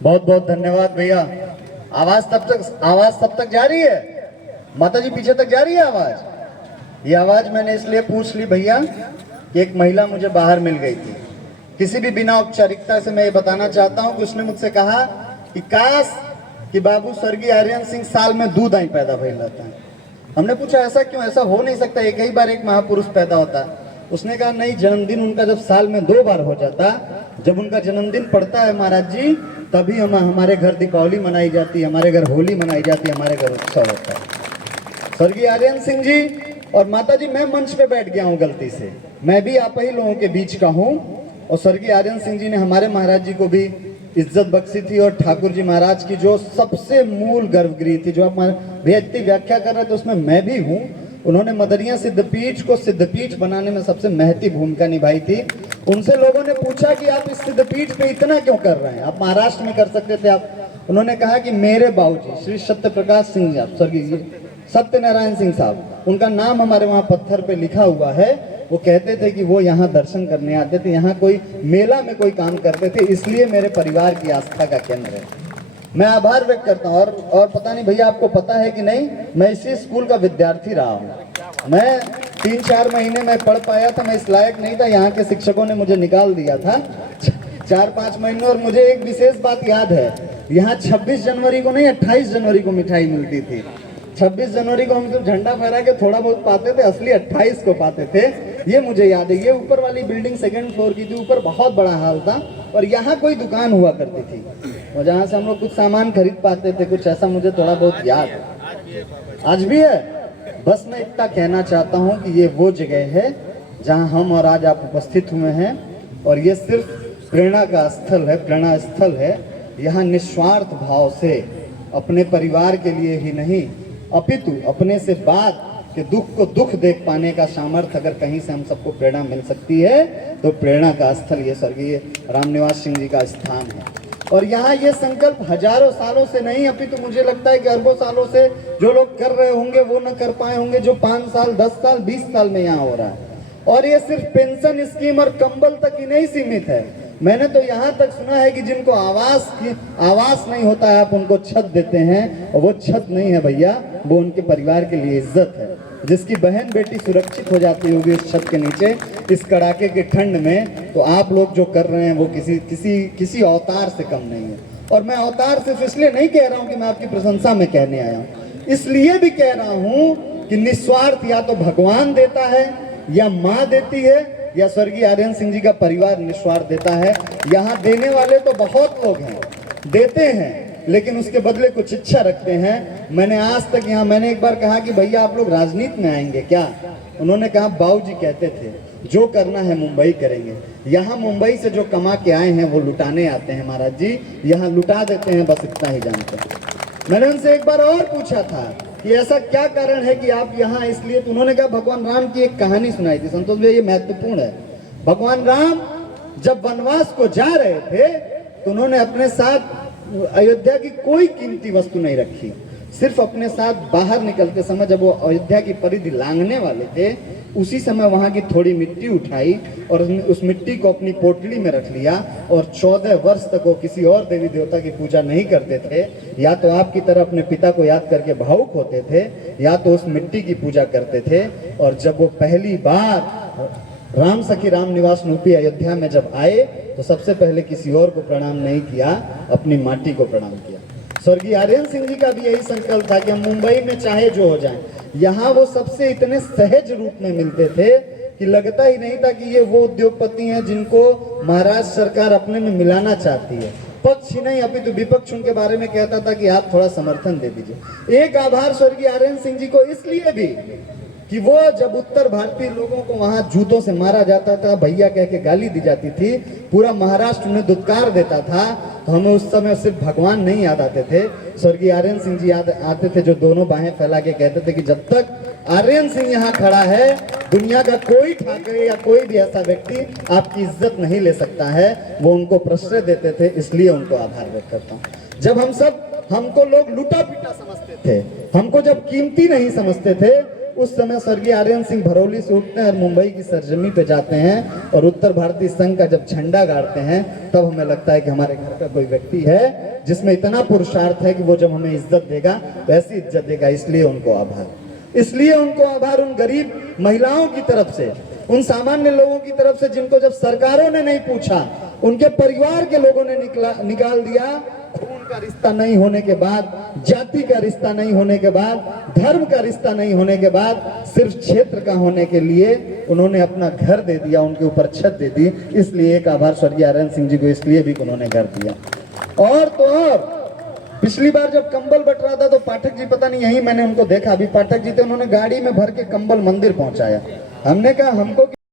बहुत बहुत धन्यवाद भैया। आवाज तब तक जा रही है? माता जी पीछे तक जा रही है आवाज? ये आवाज मैंने इसलिए पूछ ली भैया कि एक महिला मुझे बाहर मिल गई थी। किसी भी बिना औपचारिकता से मैं ये बताना चाहता हूँ कि उसने मुझसे कहा कि काश कि बाबू स्वर्गीय आर्यन सिंह साल में 2 दाई पैदा भइल रहता है। हमने पूछा ऐसा क्यों? ऐसा हो नहीं सकता, एक ही बार एक महापुरुष पैदा होता। उसने कहा नहीं, जन्मदिन उनका जब साल में 2 बार हो जाता, जब उनका जन्मदिन पड़ता है महाराज जी, तभी हमारे घर दीपावली मनाई जाती है, हमारे घर होली मनाई जाती है, हमारे घर उत्सव होता है। स्वर्गीय आर्यन सिंह जी और माता जी, मैं मंच पे बैठ गया हूँ गलती से, मैं भी आप ही लोगों के बीच का हूँ। और स्वर्गीय आर्यन सिंह जी ने हमारे महाराज जी को भी इज्जत बख्शी थी, और ठाकुर जी महाराज की जो सबसे मूल गर्भगृह थी, जो आप भैया इतनी व्याख्या कर रहे थे उसमें मैं भी हूँ। उन्होंने मदरिया सिद्धपीठ को सिद्धपीठ बनाने में सबसे महती भूमिका निभाई थी। उनसे लोगों ने पूछा कि आप इस सिद्धपीठ पे इतना क्यों कर रहे हैं, आप महाराष्ट्र में कर सकते थे आप। उन्होंने कहा कि मेरे बाबूजी श्री सत्य प्रकाश सिंह जी, स्वर्गीय सत्यनारायण सिंह साहब, उनका नाम हमारे वहाँ पत्थर पे लिखा हुआ है। वो कहते थे कि वो यहाँ दर्शन करने आते थे, यहाँ कोई मेला में कोई काम करते थे, इसलिए मेरे परिवार की आस्था का केंद्र है। मैं आभार व्यक्त करता हूँ। और पता नहीं भैया आपको पता है कि नहीं, मैं इसी स्कूल का विद्यार्थी रहा हूँ। मैं 3-4 महीने में पढ़ पाया था, मैं इस लायक नहीं था, यहाँ के शिक्षकों ने मुझे निकाल दिया था 4-5 महीने। और मुझे एक विशेष बात याद है, यहाँ 26 जनवरी को नहीं 28 जनवरी को मिठाई मिलती थी। 26 जनवरी को हम सिर्फ झंडा फहरा के थोड़ा बहुत पाते थे, असली 28 को पाते थे, ये मुझे याद है। ये ऊपर वाली बिल्डिंग 2nd फ्लोर की थी, ऊपर बहुत बड़ा हॉल था और यहाँ कोई दुकान हुआ करती थी, और जहाँ से हम लोग कुछ सामान खरीद पाते थे, कुछ ऐसा मुझे थोड़ा बहुत याद है। आज भी है। बस मैं इतना कहना चाहता हूँ कि ये वो जगह है जहाँ हम और आज आप उपस्थित हुए हैं, और ये सिर्फ प्रेरणा का स्थल है, प्रेरणा स्थल है। यहाँ निस्वार्थ भाव से अपने परिवार के लिए ही नहीं, अपितु अपने से बात कि दुख को दुख देख पाने का सामर्थ्य अगर कहीं से हम सबको प्रेरणा मिल सकती है, तो प्रेरणा का स्थल ये स्वर्गीय रामनिवास सिंह जी का स्थान है। और यहाँ ये संकल्प हजारों सालों से नहीं, अपितु मुझे लगता है कि अरबों सालों से जो लोग कर रहे होंगे वो न कर पाए होंगे, जो 5 साल 10 साल 20 साल में यहाँ हो रहा है। और ये सिर्फ पेंशन स्कीम और कंबल तक ही नहीं सीमित है। मैंने तो यहाँ तक सुना है कि जिनको आवास नहीं होता है, आप उनको छत देते हैं, और वो छत नहीं है भैया, वो उनके परिवार के लिए इज्जत है। जिसकी बहन बेटी सुरक्षित हो जाती होगी इस छत के नीचे इस कड़ाके के ठंड में, तो आप लोग जो कर रहे हैं वो किसी अवतार से कम नहीं है। और मैं अवतार सिर्फ इसलिए नहीं कह रहा हूँ कि मैं आपकी प्रशंसा में कहने आया हूँ, इसलिए भी कह रहा हूँ कि निस्वार्थ या तो भगवान देता है, या माँ देती है, या स्वर्गीय आर्यन सिंह जी का परिवार निस्वार्थ देता है। यहाँ देने वाले तो बहुत लोग हैं, देते हैं, लेकिन उसके बदले कुछ इच्छा रखते हैं। मैंने आज तक यहाँ, मैंने एक बार कहा कि भैया आप लोग राजनीति में आएंगे क्या? उन्होंने कहा बाबूजी कहते थे जो करना है मुंबई करेंगे। यहाँ मुंबई से जो कमा के आए हैं वो लुटाने आते हैं महाराज जी, यहाँ लुटा देते हैं, बस इतना ही जानते हैं। मैंने उनसे एक बार और पूछा था कि ऐसा क्या कारण है कि आप यहाँ इसलिए, तो उन्होंने कहा भगवान राम की एक कहानी सुनाई थी। संतोष भैया ये महत्वपूर्ण है। भगवान राम जब वनवास को जा रहे थे तो उन्होंने अपने साथ अयोध्या की कोई कीमती वस्तु नहीं रखी, सिर्फ अपने साथ बाहर निकलते समय जब वो अयोध्या की परिधि लांघने वाले थे, उसी समय वहां की थोड़ी मिट्टी उठाई और उस मिट्टी को अपनी पोटली में रख लिया। और 14 वर्ष तक वो किसी और देवी देवता की पूजा नहीं करते थे, या तो आपकी तरह अपने पिता को याद करके भावुक होते थे, या तो उस मिट्टी की पूजा करते थे। और जब वो पहली बार राम सखी रामनिवास रूपी अयोध्या में जब आए तो सबसे पहले किसी और को प्रणाम नहीं किया, अपनी माटी को प्रणाम किया। स्वर्गीय आर्यन सिंह जी का भी यही संकल्प था कि हम मुंबई में चाहे जो हो जाए, यहाँ वो सबसे इतने सहज रूप में मिलते थे कि लगता ही नहीं था कि ये वो उद्योगपति हैं जिनको महाराष्ट्र सरकार अपने में मिलाना चाहती है। पक्ष ही नहीं अपितु विपक्ष उनके बारे में कहता था कि आप थोड़ा समर्थन दे दीजिए। एक आभार स्वर्गीय आर्यन सिंह जी को इसलिए भी कि वो जब उत्तर भारतीय लोगों को वहां जूतों से मारा जाता था, भैया कह के गाली दी जाती थी, पूरा महाराष्ट्र उन्हें दुत्कार देता था, तो हमें उस समय सिर्फ भगवान नहीं याद आते थे, स्वर्गीय आर्यन सिंह जी याद आते थे, जो दोनों बाहें फैला के कहते थे कि जब तक आर्यन सिंह यहाँ खड़ा है, दुनिया का कोई ठाकरे या कोई भी ऐसा व्यक्ति आपकी इज्जत नहीं ले सकता है। वो उनको प्रश्रय देते थे, इसलिए उनको आभार व्यक्त करता हूँ। जब हमको लोग लूटा पीटा समझते थे, हमको जब कीमती नहीं समझते थे, उस समय स्वर्गीय आर्यन सिंह भरौली से उठते हैं और मुंबई की सरजमी पे जाते हैं और उत्तर भारतीय संघ का जब झंडा गाड़ते हैं, तब हमें लगता है कि हमारे घर का कोई व्यक्ति है जिसमें इतना पुरुषार्थ है कि वो जब हमें इज्जत देगा तो ऐसी इज्जत देगा। इसलिए उनको आभार, इसलिए उनको आभार उन गरीब महिलाओं की तरफ से, उन सामान्य लोगों की तरफ से जिनको जब सरकारों ने नहीं पूछा, उनके परिवार के लोगों ने निकाल दिया। खून का रिश्ता नहीं होने के बाद, जाति का रिश्ता नहीं होने के बाद, धर्म का रिश्ता नहीं होने के बाद, सिर्फ क्षेत्र का होने के लिए उन्होंने अपना घर दे दिया, उनके ऊपर छत दे दी। इसलिए एक आभार स्वर्गीय आर्यन सिंह जी को इसलिए भी उन्होंने घर दिया। और तो और पिछली बार जब कंबल बट रहा था तो पाठक जी, पता नहीं यही मैंने उनको देखा, अभी पाठक जी थे, उन्होंने गाड़ी में भर के कंबल मंदिर पहुंचाया। हमने कहा हमको